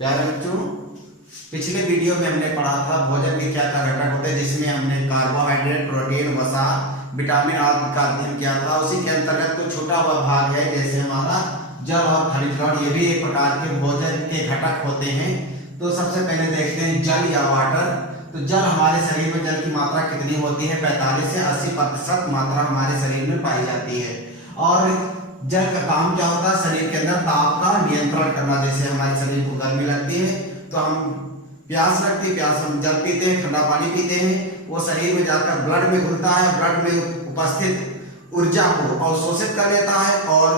प्यारे बच्चों, पिछले वीडियो में हमने पढ़ा था भोजन के क्या क्या घटक होते हैं, जिसमें हमने कार्बोहाइड्रेट, प्रोटीन, वसा, विटामिन आदि का अध्ययन किया था। उसी के अंतर्गत कोई छोटा हुआ भाग है जैसे हमारा जल और खनिज लवण, ये भी एक प्रकार के भोजन के घटक होते हैं। तो सबसे पहले देखते हैं जल या वाटर। तो जल, हमारे शरीर में जल की मात्रा कितनी होती है? 45 से 80% मात्रा हमारे शरीर में पाई जाती है। और जल का काम क्या होता है? शरीर के अंदर ताप का नियंत्रण करना। जैसे हमारे शरीर को गर्मी लगती है तो हम प्यास लगती है, प्यास हम जल पीते हैं, ठंडा पानी पीते हैं, वो शरीर में जाकर ब्लड में घुलता है, ब्लड में उपस्थित ऊर्जा को अवशोषित कर लेता है और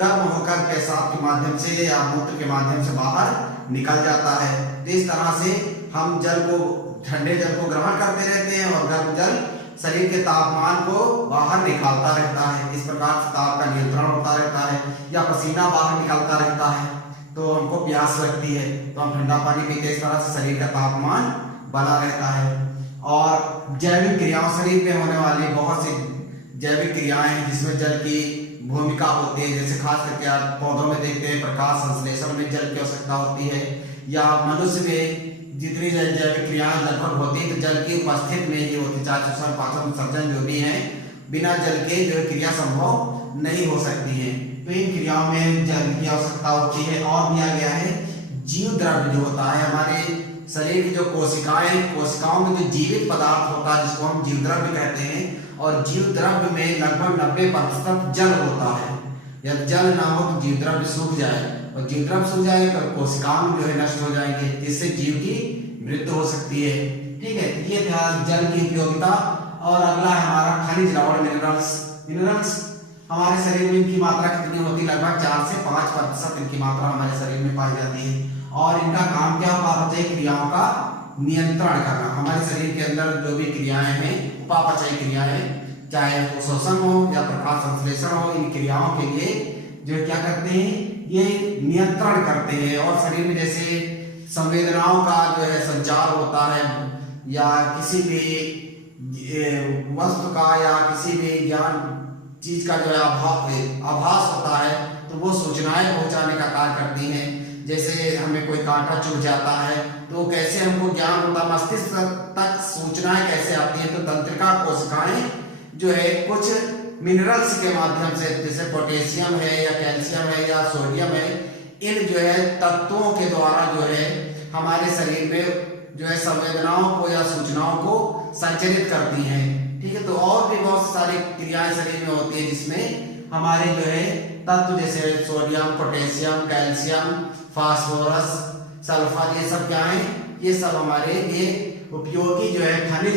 गर्म होकर पेशाब के माध्यम से या मूत्र के माध्यम से बाहर निकल जाता है। तो इस तरह से हम जल को, ठंडे जल को ग्रहण करते रहते हैं और गर्म जल शरीर के तापमान को बाहर निकालता रहता है। इस प्रकार से ताप का नियंत्रण होता रहता है। या पसीना बाहर निकलता रहता है तो हमको प्यास लगती है तो हम ठंडा पानी पीते हैं। इस तरह से शरीर का तापमान बना रहता है। और जैविक क्रियाओं, शरीर में होने वाली बहुत सी जैविक क्रियाएं हैं जिसमें जल की भूमिका होती है। जैसे खास करके आप पौधों में देखते हैं, प्रकाश संश्लेषण में जल की आवश्यकता होती है। या मनुष्य में जितनी जैविक क्रियाएं लगभग होती है तो जल की उपस्थिति में ही होती है। चाहे श्वसन, पाचन, विसर्जन जो भी है, बिना जल के जो क्रिया संभव नहीं हो सकती है। तो इन क्रियाओं में जल की आवश्यकता होती है। और दिया गया है जीव द्रव्य जो होता है, हमारे शरीर की जो कोशिकाएं, कोशिकाओं में जो जीवित पदार्थ होता है जिसको हम जीव द्रव्य कहते हैं। और जीव द्रव्य में लगभग 90% जल होता है। जब जल ना हो तो जीव द्रव्य सूख जाए, और जीव द्रव्य सूख जाए तो कोशिकाएं जो है नष्ट हो जाएंगे, जिससे जीव की मृत्यु हो सकती है। ठीक है, ये था जल की उपयोगिता। और अगला है हमारा खनिज लवण, मिनरल्स। मिनरल्स हमारे शरीर में इनकी मात्रा कितनी होती है? लगभग 4 से 5% इनकी मात्रा हमारे शरीर में पाई जाती है। और इनका काम क्या उपापचयी क्रियाओं का नियंत्रण करना। हमारे शरीर के अंदर जो भी क्रियाएं हैं, उपापचयी क्रियाएं, चाहे वो श्वसन हो या प्रकाश संश्लेषण हो, इन क्रियाओं के लिए जो क्या करते हैं, ये नियंत्रण करते हैं। और शरीर में जैसे संवेदनाओं का जो है संचार होता है, या किसी भी वस्तु का या किसी भी ज्ञान चीज का जो है आभास होता है तो वो सूचनाएं पहुंचाने का कार्य करती हैं। जैसे हमें कोई कांटा चुभ जाता है तो कैसे हमको ज्ञान होता है, मस्तिष्क तक सूचनाएं कैसे आती हैं? तो तंत्रिका कोशिकाएं जो है कुछ मिनरल्स के माध्यम से, जैसे पोटेशियम है या कैल्शियम है या सोडियम है, इन जो है तत्वों के द्वारा जो है हमारे शरीर में जो है संवेदनाओं को या सूचनाओं को संचरित करती हैं। ठीक है, तो और भी बहुत सारी क्रियाएं शरीर में होती है जिसमें हमारे जो है तत्व जैसे sodium, potassium, calcium, phosphorus, sulphur, ये सब क्या है? ये सब हमारे लिए उपयोगी जो है खनिज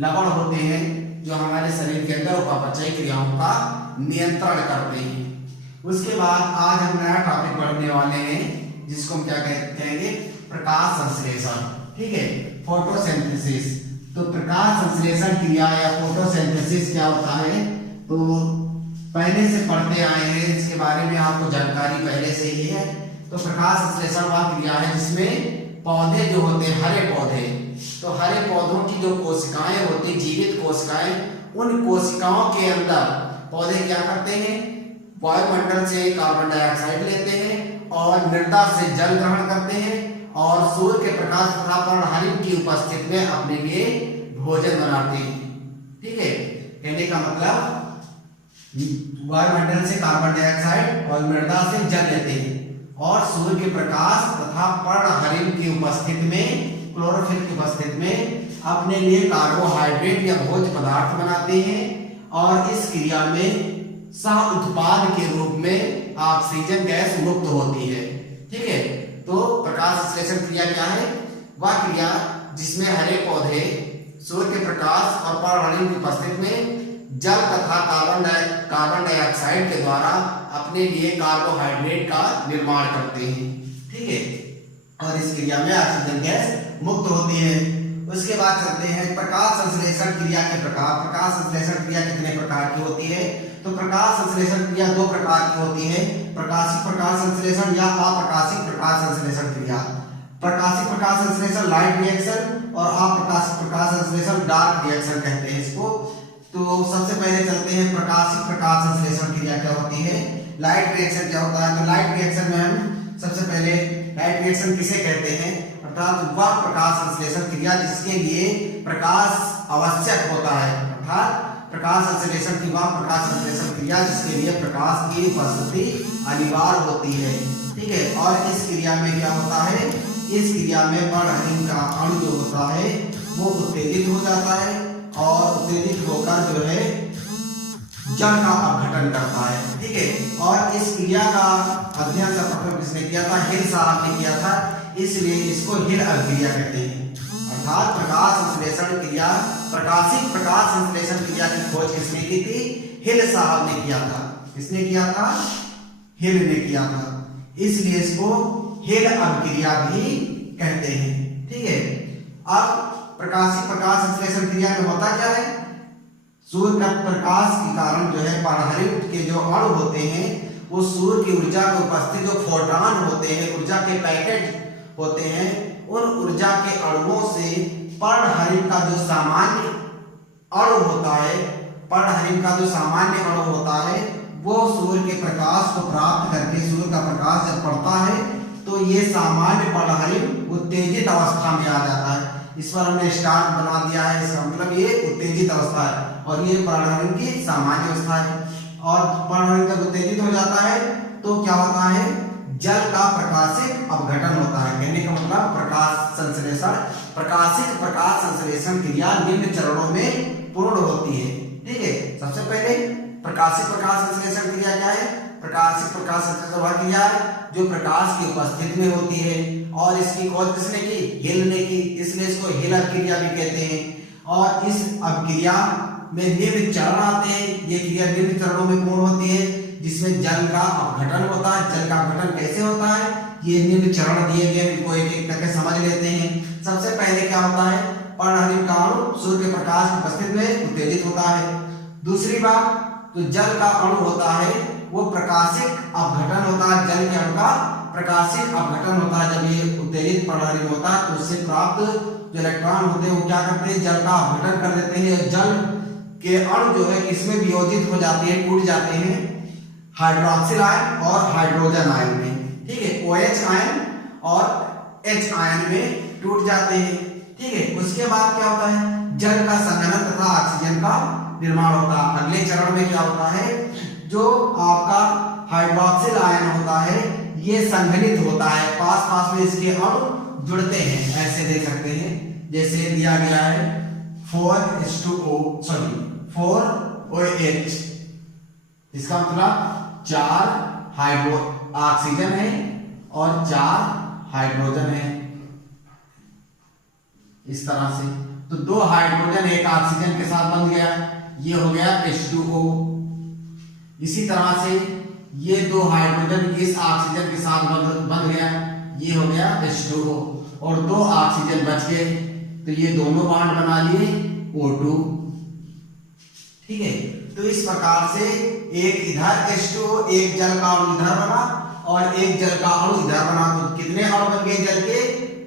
लवण होते हैं जो हमारे शरीर के अंदर उपापचयी क्रियाओं का नियंत्रण करते हैं। उसके बाद आज हम नया टॉपिक पढ़ने वाले हैं जिसको हम क्या कहेंगे? प्रकाश संश्लेषण। ठीक है, फोटोसिंथेसिस। तो प्रकाश संश्लेषण क्रिया या फोटोसिंथेसिस क्या होता है? तो पहले से पढ़ते आए हैं, इसके बारे में आपको जानकारी पहले से ही है। तो प्रकाश संश्लेषण वह क्रिया है जिसमें पौधे जो होते हैं, हरे पौधे, तो हरे पौधों की जो कोशिकाएं होती हैं, जीवित कोशिकाएं, उन कोशिकाओं के अंदर पौधे क्या करते हैं? वायुमंडल से कार्बन डाइऑक्साइड लेते हैं और मृदा से जल ग्रहण करते हैं और सूर्य के प्रकाश तथा पर्णहरित की उपस्थिति में अपने लिए भोजन बनाते हैं। ठीक है, कहने का मतलब वायुमंडल से कार्बन डाइऑक्साइड और मृदा से जल लेते हैं और सूर्य के प्रकाश तथा पर्णहरित की उपस्थिति में, क्लोरोफिल की उपस्थिति में अपने लिए कार्बोहाइड्रेट या भोज्य पदार्थ बनाते हैं। और इस क्रिया में सह उत्पाद के रूप में ऑक्सीजन गैस मुक्त होती है। ठीक है, तो प्रकाश संश्लेषण क्रिया क्या है? वह क्रिया जिसमें हरे पौधे सूर्य के प्रकाश और पर्णहरित की उपस्थिति में जल तथा कार्बन डाइऑक्साइड के द्वारा अपने लिए कार्बोहाइड्रेट का निर्माण करते हैं। ठीक है, और इस क्रिया में ऑक्सीजन गैस मुक्त होती है। उसके बाद चलते हैं प्रकाश संश्लेषण क्रिया के प्रकार। प्रकाश संश्लेषण क्रिया कितने प्रकार की होती है? तो प्रकाश संश्लेषण क्रिया 2 प्रकार की होती है, प्रकाशिक प्रकाश संश्लेषण या अप्रकाशिक प्रकाश संश्लेषण क्रिया। प्रकाशिक प्रकाश संश्लेषण लाइट रिएक्शन और अप्रकाशिक प्रकाश संश्लेषण डार्क रिएक्शन कहते हैं इसको। तो सबसे पहले चलते हैं प्रकाशिक प्रकाश संश्लेषण क्रिया क्या होती है। लाइट रिएक्शन क्या होता है? तो लाइट रिएक्शन में हम सबसे पहले लाइट रिएक्शन किसे कहते हैं, अर्थात वह प्रकाश संश्लेषण क्रिया जिसके लिए प्रकाश आवश्यक होता है, अर्थात प्रकाश संश्लेषण की वह प्रकाश संश्लेषण क्रिया जिसके लिए प्रकाश की उपस्थिति अनिवार्य होती है। ठीक है, और इस क्रिया में क्या होता है, इस क्रिया में वर्णहीन का अणु जो होता है वो उत्तेजित हो जाता है और उत्तेजित होकर जो है जल का अपघटन करता है। ठीक है, और इस क्रिया का अध्ययन सर्वप्रथम किसने किया था, हिल साहब ने किया था, इसलिए इसको हिल अभिक्रिया कहते हैं। अर्थात प्रकाश संश्लेषण क्रिया, प्रकाशिक प्रकाश संश्लेषण क्रिया की खोज किसने की थी, हिल साहब ने किया था। किसने किया था, हिल ने किया था, इसलिए इसको हिल अभिक्रिया भी कहते हैं। ठीक है, अब प्रकाशिक प्रकाश संश्लेषण क्रिया में होता क्या है, सूर्य का प्रकाश के कारण जो है पराहरित के जो अणु होते हैं वो सूर्य की ऊर्जा में उपस्थित जो फोटॉन होते हैं, ऊर्जा के पैकेट होते हैं, उन ऊर्जा के अणुओं से पर्णहरित का जो सामान्य अणु होता है, पर्णहरित का जो सामान्य अणु होता है वो सूर्य के प्रकाश को प्राप्त करके, सूर्य का प्रकाश जब पड़ता है तो ये सामान्य पर्णहरित उत्तेजित अवस्था में आ जाता है। इस पर हमने स्टार बना दिया है, इसका मतलब ये उत्तेजित अवस्था है और ये पर्णहरित की सामान्य अवस्था है। और पर्णहरित जब उत्तेजित हो जाता है तो क्या होता है, जल का प्रकाशिक अपघटन होता है। कहने का मतलब प्रकाश संश्लेषण, प्रकाशिक प्रकाश संश्लेषण क्रिया निम्न चरणों में पूर्ण होती है। ठीक है, सबसे पहले प्रकाशिक प्रकाश संश्लेषण क्रिया क्या है, प्रकाशिक प्रकाश संश्लेषण वह क्रिया है जो प्रकाश की उपस्थिति में होती है और इसकी खोज किसने की, हिल ने की, इसलिए इसको हिल अभिक्रिया भी कहते हैं। और इस अभिक्रिया में निम्न चरण आते हैं, ये क्रिया निम्न चरणों में पूर्ण होती है जिसमें जल का अपघटन होता है। जल का अपघटन कैसे होता है, ये निम्न चरण दिए गए, इनको एक एक करके समझ लेते हैं। सबसे पहले क्या होता है, पर्णहरित का अणु सूर्य के प्रकाश की उपस्थिति में उत्तेजित होता है। दूसरी बात, तो जल का अणु होता है वो प्रकाशिक अपघटन होता है, जल के अणु का प्रकाशिक अपघटन होता है। जब ये उत्तेजित पर्णहरित होता है तो उससे प्राप्त जो इलेक्ट्रॉन होते हैं वो क्या करते हैं, जल का अपघटन कर देते हैं। जल के अणु जो है इसमें वियोजित हो जाते हैं, टूट जाते हैं हाइड्रोक्सिल आयन और हाइड्रोजन आयन में। ठीक है, OH आयन और H आयन में टूट जाते हैं। ठीक है, उसके बाद क्या होता है, जल का संघनन तथा ऑक्सीजन का निर्माण होता है। अगले चरण में क्या होता है, जो आपका हाइड्रोक्सिल आयन होता है ये संघनित होता है, पास पास में इसके अणु जुड़ते हैं, ऐसे देख सकते हैं जैसे दिया गया है 4OH, इसका मतलब 4 हाइड्रो ऑक्सीजन है और 4 हाइड्रोजन है, इस तरह से। तो 2 हाइड्रोजन 1 ऑक्सीजन के साथ बन गया, ये हो गया H2O। इसी तरह से ये 2 हाइड्रोजन इस ऑक्सीजन के साथ बन गया, ये हो गया H2O और 2 ऑक्सीजन बच गए तो ये दोनों बॉन्ड बना लिए O2। ठीक है, तो इस प्रकार से एक इधर H2O, एक जल का अणु इधर बना और एक जल का अणु इधर बना, तो कितने अणु बन गए जल के,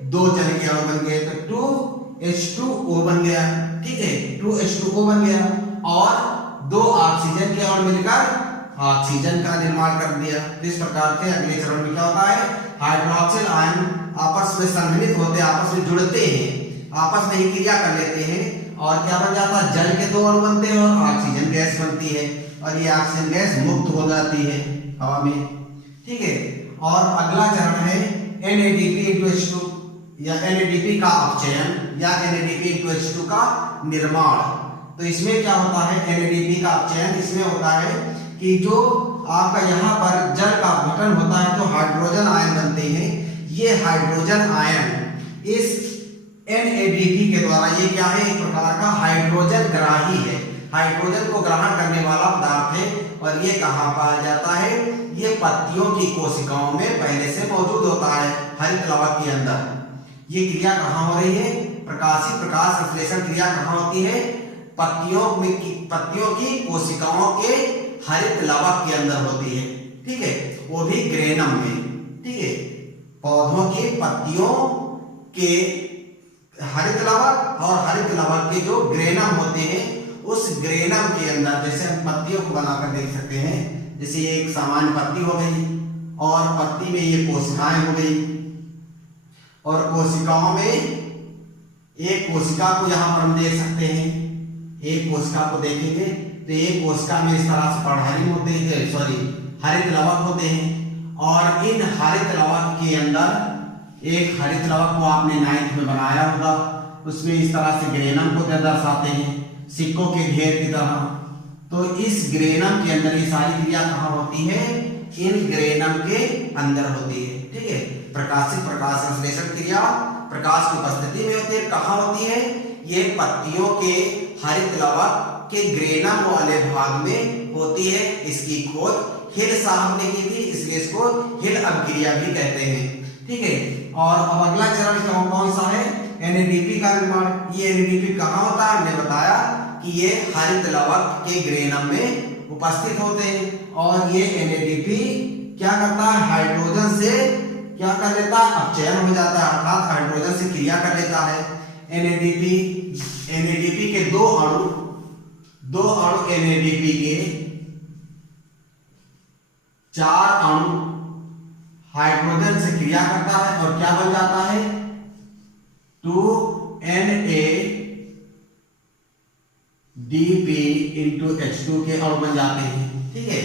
2 जल के अणु बन गए, तो 2H2O बन गया। ठीक है, 2H2O बन गया और 2 ऑक्सीजन के अणु मिलकर ऑक्सीजन का निर्माण कर दिया। इस प्रकार के अगले चरण में क्या होता है, हाइड्रोक्सिल आयन आपस में संघनित होते, आपस में जुड़ते हैं, आपस में ही क्रिया कर लेते हैं और क्या बन जाता है, जल के 2 अणु बनते हैं और ऑक्सीजन गैस बनती है और ये ऑक्सीजन गैस मुक्त हो जाती है हवा में। ठीक है, और अगला चरण है NADP*H2 या NADP का अपचयन या NADP*H2 का निर्माण। तो इसमें क्या होता है, NADP का अपचयन इसमें होता है कि जो आपका यहाँ पर जल का अपघटन होता है तो हाइड्रोजन आयन बनते हैं। ये हाइड्रोजन आयन इस NADP के द्वारा, ये क्या है, एक प्रकार का हाइड्रोजन ग्राही है, हाइड्रोजन को ग्रहण करने वाला पदार्थ है और ये कहाँ पाया जाता है, ये पत्तियों की कोशिकाओं में पहले से मौजूद होता है, हरित लवक के अंदर। ये क्रिया कहाँ हो रही है, प्रकाशिक प्रकाश संश्लेषण क्रिया कहाँ होती है, पत्तियों की कोशिकाओं के हरित लवक के अंदर होती है। ठीक है, वो भी ग्रेनम में। ठीक है, पौधों की पत्तियों के हरित लवक और हरित लवक के जो ग्रेनम होते हैं उस ग्रेनम के अंदर, जैसे हम पत्तियों को बनाकर देख सकते हैं, जैसे ये एक सामान्य पत्ती हो गई और पत्ती में ये कोशिकाएं हो गई, और कोशिकाओं में एक कोशिका को यहाँ पर हम देख सकते हैं, एक कोशिका को देखेंगे तो एक कोशिका में इस तरह से पर्णहरित होते हैं, हरित लवक होते हैं, और इन हरित लवक के अंदर एक हरित लवक को आपने 9th में बनाया होगा, उसमें इस तरह से ग्रेनम को दर्शाते हैं सिक्कों के घेर की तरह। तो इस ग्रेनम के अंदर ये सारी क्रिया कहाँ होती है, इन ग्रेनम के अंदर होती है। ठीक है, प्रकाशित प्रकाश संश्लेषण क्रिया प्रकाश की उपस्थिति में होती है। कहाँ होती है, ये पत्तियों के हरित लवक के ग्रेनम वाले भाग में होती है। इसकी खोज हिल साहब ने की थी, इसलिए इसको हिल अपक्रिया भी कहते हैं। ठीक है, और अब अगला चरण कौन सा है, एनएडीपी का निर्माण। ये एनएडीपी कहाँ होता है, हमने बताया कि ये हरित लवक के ग्रेनम में उपस्थित होते हैं, और ये एनएडीपी क्या करता है, हाइड्रोजन से क्या कर लेता है, अपचयन हो जाता है, अर्थात हाइड्रोजन से क्रिया कर लेता है। एनएडीपी के दो अणु एनएडीपी के 4 अणु हाइड्रोजन से क्रिया करता है और क्या बन जाता है, 2NADP×H2 के अणु बन जाते हैं। ठीक है,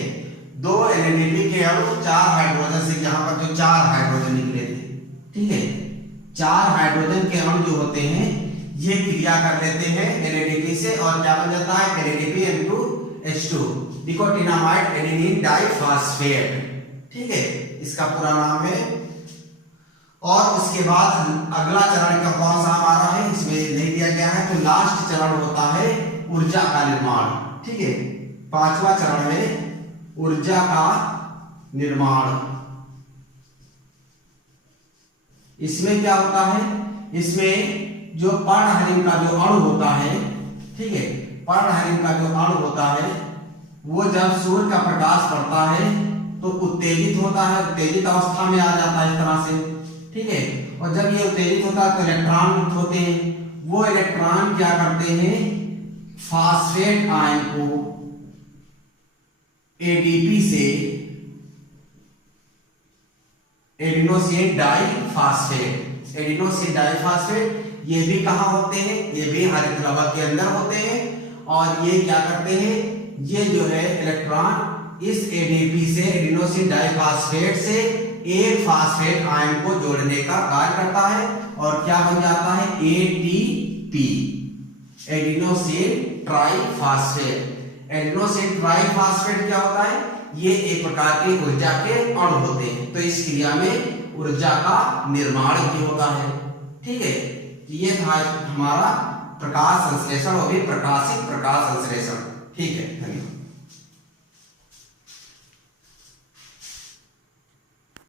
2 NADP के अणु 4 हाइड्रोजन से, यहाँ पर जो 4 हाइड्रोजन निकले थे। ठीक है, 4 हाइड्रोजन के अणु जो होते हैं ये क्रिया कर लेते हैं NADP से, और क्या बन जाता है, NADP×H2, निकोटिनामाइड एडेनिन डाइफॉस्फेट। ठीक है, इसका पूरा नाम है। और उसके बाद अगला चरण का कौन सा हमारा है, इसमें नहीं दिया गया है, तो लास्ट चरण होता है ऊर्जा का निर्माण। ठीक है, 5वां चरण है ऊर्जा का निर्माण। इसमें क्या होता है, इसमें जो पर्णहरित का जो अणु होता है, ठीक है, पर्णहरित का जो अणु होता है वो जब सूर्य का प्रकाश पड़ता है तो उत्तेजित होता है, उत्तेजित अवस्था में आ जाता है इस तरह से। ठीक है, और जब ये उत्तेजित होता है तो इलेक्ट्रॉन मुक्त होते हैं। वो इलेक्ट्रॉन क्या करते हैं, फास्फेट आयन को एडीपी से एडिनोसिन डाइफॉस्फेट, ये भी कहाँ होते हैं, ये भी हरित लवक के अंदर होते हैं। और ये क्या करते हैं, ये जो है इलेक्ट्रॉन इस एडीपी से एडिनोसिन डाइफॉस्फेट से एक फास्फेट आयन को जोड़ने का कार्य करता है, और क्या बन जाता है, ATP, adenosine triphosphate. Adenosine triphosphate क्या होता है, ये एक प्रकार के ऊर्जा के अणु होते हैं। तो इस क्रिया में ऊर्जा का निर्माण भी होता है। ठीक है, ये था हमारा प्रकाश संश्लेषण और भी प्रकाशित प्रकाश संश्लेषण। ठीक है, धन्यवाद।